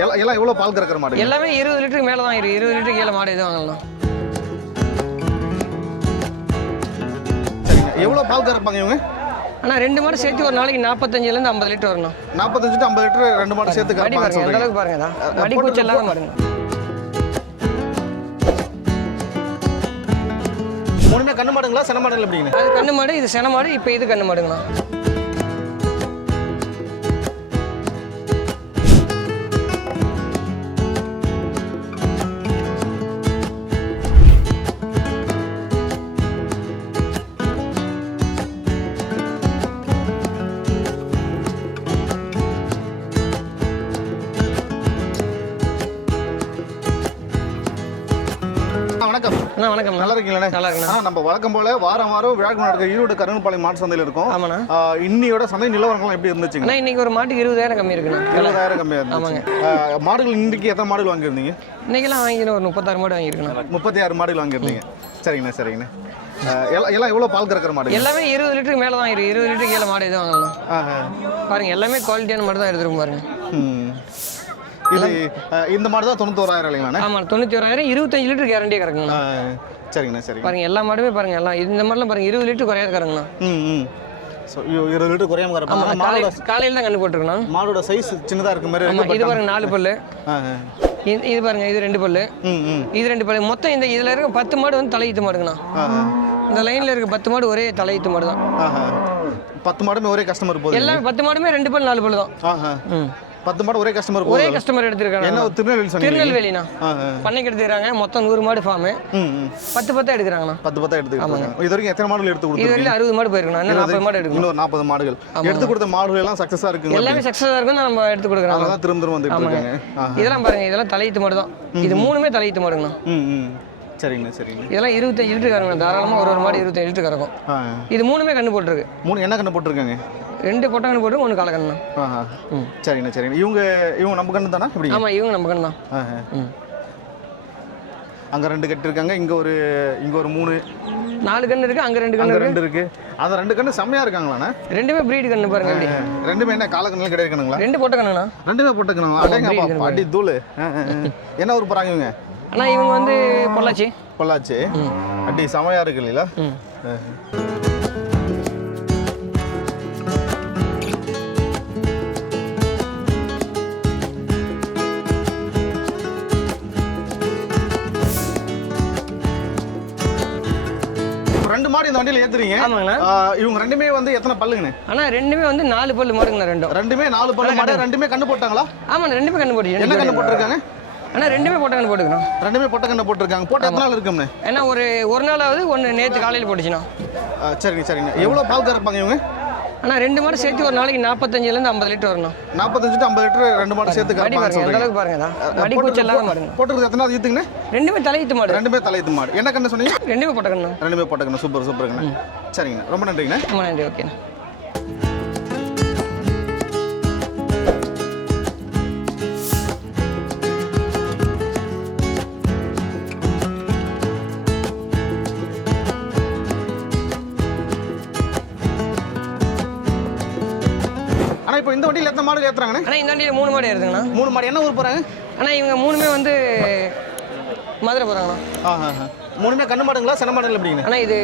எல்லாம் எல்லாம் எவ்வளோ பால் கறக்கிற மாடு எல்லாமே இருபது லிட்டருக்கு மேலே தான் இருக்கு. இருபது லிட்டருக்கு கீழே மாடு எதுவும் வாங்கலாம் சரிங்க. எவ்வளோ பால் கறப்பாங்க இவங்க? ஆனால் ரெண்டு மாடு சேர்த்து ஒரு நாளைக்கு நாற்பத்தஞ்சிலேருந்து ஐம்பது லிட்டர் வரணும் நாற்பத்தஞ்சு ஐம்பது லிட்டர் ரெண்டு மாடு சேர்த்து கறப்பாங்க பாருங்க எந்த அளவுக்கு பாருங்க மடி போட்டு- பூச்சி இல்லாத மாடுங்க மூணுமே கண்ணு மாடுங்களா? சென மாடுங்களா எப்படிங்க அது கண்ணு மாடு இது சென மாடு இப்போ இது கண்ணு மாடுங்களா வணக்கம் நல்லா இருக்கீங்களா நல்லா இருக்குண்ணா. ஆ, நம்ம வழக்கம் போல வாரம் வாரம் விழாக்கு நடக்கிற ஈரோடு கருங்கப்பாளையம் மாட்டு சந்தையில் இருக்கும். ஆமாண்ணா. இன்னியோட சந்தை நிலவரங்கள்லாம் எப்படி இருந்துச்சுங்க? இன்னைக்கு ஒரு மாட்டுக்கு இருபதாயிரம் கம்மி இருக்குண்ணா. இருபதாயிரம் கம்மியாக இருந்துச்சு. மாடுகள் இன்னைக்கு எத்தனை மாடுகள் வாங்கியிருந்தீங்க? இன்னைக்கெல்லாம் வாங்கிக்கணும் ஒரு முப்பத்தாறு மாடு வாங்கியிருக்கணும் முப்பத்தி ஆறு மாடுகள் வாங்கியிருந்தீங்க. சரிங்கண்ணா சரிங்கண்ணா. எல்லாம் எவ்வளோ பால் கறக்கிற மாடு எல்லாமே இருபது லிட்டருக்கு மேலே தான் இருக்கு. இருபது லிட்டருக்கு கீழே மாடு எதுவும் வாங்கலாம். பாருங்க எல்லாமே குவாலிட்டியான மாடு தான் எடுத்துருக்கும் பாருங்க. இது இந்த மாடு தான் தொண்ணூத்தோராயிரம் இல்லைங்களாண்ணே ஆமாம் தொண்ணூற்றி ஓராயிரம் இருபத்தஞ்சு லிட்டர் கேரண்டியாக கறக்குங்கண்ணா. ஆ, சரிங்கண்ணா சரிங்க பாருங்க எல்லா மாடுமே பாருங்க எல்லாம் இந்த மாதிரிலாம் பாருங்க இருபது லிட்டர் குறையாது கறங்கண்ணா ம் ம். இருபது லிட்டர் குறையாம மாடோட காலையில் தான் கண்ணு போட்டிருக்கணும் மாடோட சைஸ் சின்னதாக இருக்க மாதிரி இது பாருங்க நாலு பல்லு. இது பாருங்க இது ரெண்டு பல்லு. இது ரெண்டு பல்லு. மொத்தம் இந்த இதில் இருக்க பத்து மாடு வந்து தலையீத்து மாடுங்கண்ணா. இந்த லைனில் இருக்க பத்து மாடு ஒரே தலையீத்து மாடு தான். பத்து மாடுமே ஒரே கஸ்டமர் போகுது எல்லாமே பத்து மாடுமே ரெண்டு பல்லு நாலு பல்லு தான். பத்து மாடு ஒரே கஸ்டமர் ஒரே கஸ்டமர் எடுத்திருக்காங்க. என்ன திருநெல்வேலி ஆஹா. பண்ணைக்கு எடுத்துக்கிறாங்க. மொத்தம் நூறு மாடு ஃபார்மு பத்து பத்தா எடுக்கிறாங்கண்ணா பத்து பத்தா எடுத்துக்கிட்டாங்க இது வரைக்கும் எத்தனை மாடுகள் எடுத்து இது கொடுத்துருக்கீங்க? வரைக்கும் அறுபது மாடு போயிருக்கணும் இன்னும் நாற்பது மாடு எடுக்கணும். நாற்பது மாடுகள். எடுத்து கொடுத்த மாடுகள் எல்லாம் சக்ஸஸாக இருக்குங்க எல்லாமே சக்ஸஸாக இருக்கும் நம்ம எடுத்து கொடுக்குறோம். அதெல்லாம் திரும்ப திரும்ப வந்துட்டு இருக்காங்க. இதெல்லாம் பாருங்க. இதெல்லாம் தலையீத்து மாடு தான் இது மூணுமே தலையீத்து மாடுங்கண்ணா. சரிங்கண்ணா சரிங்க. இதெல்லாம் இருபத்தஞ்சு லிட்டர் கறங்க தாராளமாக ஒரு ஒரு மாடு இருபத்தஞ்சு லிட்டர் கறக்கும் இது மூணுமே கண்ணு போட்டிருக்கு. மூணு என்ன கண்ணு போட்டிருக்காங்க? ரெண்டு பொட்டங்கன்னு போட்டு ஒன்று கலக்கண்ணா சரிங்கண்ணா சரிங்கண்ணா இவங்க இவங்க நம்ம கண்ணு தானா? எப்படி ஆமாம் இவங்க நம்ம கண்ணு தான் அங்க ரெண்டு கட்டு இருக்காங்க இங்க ஒரு இங்க ஒரு மூணு. நாலு கண்ணு இருக்கு அங்கே ரெண்டு கண்ணு ரெண்டு இருக்கு. அந்த ரெண்டு கண்ணு செம்மையா இருக்காங்களாண்ணா? ரெண்டுமே பிரீடு கண்ணு பாருங்க எப்படி ரெண்டுமே என்ன காலக்கண்ணில் கிடையாதுங்களா ரெண்டு பொட்ட கண்ணுண்ணா ரெண்டுமே போட்டுக்கணும். அடேங்கப்பா breed அடி தூள். என்ன ஊர் போறாங்க இவங்க? அண்ணா இவங்க வந்து பொள்ளாச்சி. பொள்ளாச்சி. அடி செமையா இருக்கு இல்லைங்களா? ரெண்டு மாடு இந்த வண்டியில ஏத்துறீங்க. ஆமாங்கண்ணா இவங்க ரெண்டுமே வந்து எத்தனை பல்லுங்கண்ணே? அண்ணா ரெண்டுமே வந்து நாலு பல்லு மாடுங்கண்ணா ரெண்டும். ரெண்டுமே நாலு பல்லு மாடு ரெண்டுமே கண்ணு போட்டாங்களா? ஆமாண்ணா ரெண்டுமே கண்ணு போட்டு என்ன கண்ணு போட்டிருக்காங்க? அண்ணா ரெண்டுமே பொட்ட கண்ணு போட்டுக்கணும் ரெண்டுமே பொட்டை கண்ணு போட்டிருக்காங்க. போட்டு எத்தனை நாள் இருக்கும்ண்ணே? ஏன்னா ஒரு ஒரு நாளாவது ஒன்று நேற்று காலையில் போட்டுச்சுண்ணா. சரிங்க சரிங்க. எவ்வளோ பால் கறப்பாங்க இவங்க? அண்ணா ரெண்டு மாடு சேர்த்து ஒரு நாளைக்கு நாற்பத்தஞ்சிலேருந்து ஐம்பது லிட்டர் வரணும். நாற்பத்தஞ்சு டு ஐம்பது லிட்டர் ரெண்டு மாடு சேர்த்து கறப்பாங்க பாருங்க எந்த அளவுக்கு பாருங்க மடி பூச்சி இல்லாத மாடுங்க போட்டுருக்கு எத்தனை ஈத்துங்கண்ணே ரெண்டுமே தலையீத்து மாடு. ரெண்டுமே தலையத்து மாடு. என்ன கண்ணு சொன்னீங்க? ரெண்டுமே பொட்ட கண்ணு ரெண்டுமே போட்டுக்கணும். சூப்பர் சூப்பருங்கண்ணே. சரிங்கண்ணா. ரொம்ப நன்றிங்கண்ணே. ஆமாம் நன்றி ஓகேண்ணா. ஆனா இப்போ இந்த வண்டியில் எத்தனை மாடு ஏத்துறாங்கண்ணே அண்ணா? இந்த வண்டியில் மூணு மாடு ஏறுதுங்கண்ணா. மூணு மாடு. என்ன ஊர் போறாங்க? அண்ணா இவங்க மூணுமே வந்து மதுரை போகிறாங்கண்ணா ஆஹா ஆஹா. மூணுமே கண்ணு மாடுங்களா சென மாடுகள் எப்படிங்கண்ணே அண்ணா இது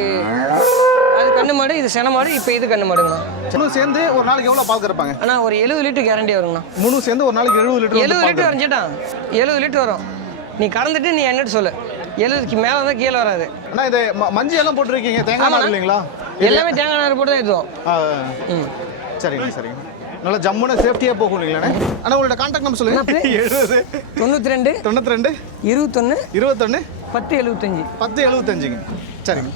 அது கண்ணு மாடு இது சென மாடு இப்போ இது கண்ணு மாடுங்கண்ணா. மூணு சேர்ந்து ஒரு நாளைக்கு எவ்வளோ பால் கறப்பாங்க? அண்ணா ஒரு எழுபது லிட்டர் கேரண்டி வருங்கண்ணா. மூணு சேர்ந்து ஒரு நாளைக்கு எழுபது லிட்டர் எழுபது லிட்டர் வரைஞ்சிட்டான் எழுபது லிட்டர் வரும். நீ கறந்துட்டு நீ என்னட்டு சொல்லு. எழுபதுக்கு மேலே தான் கீழே வராது. அண்ணா இது ம- மஞ்சள் எல்லாம் போட்டிருக்கீங்க தேங்காய் மாடு இல்லைங்களா? எல்லாமே தேங்காய் நார் போட்டு தான் ஏற்றுவோம் ஆ, ஆ. ம். சரிங்க சரிங்க நல்லா ஜம்முன்னு சேஃப்டியாக போகும் இல்லைங்களாண்ணே அண்ணா உங்களோட கான்டாக்ட் நம்பர் சொல்லுங்க. எழுபது தொண்ணூற்றி ரெண்டு. தொண்ணூற்றி ரெண்டு. இருபத்தொன்று இருபத்தொன்று பத்து எழுபத்தஞ்சி பத்து எழுபத்தஞ்சுங்க சரிங்க.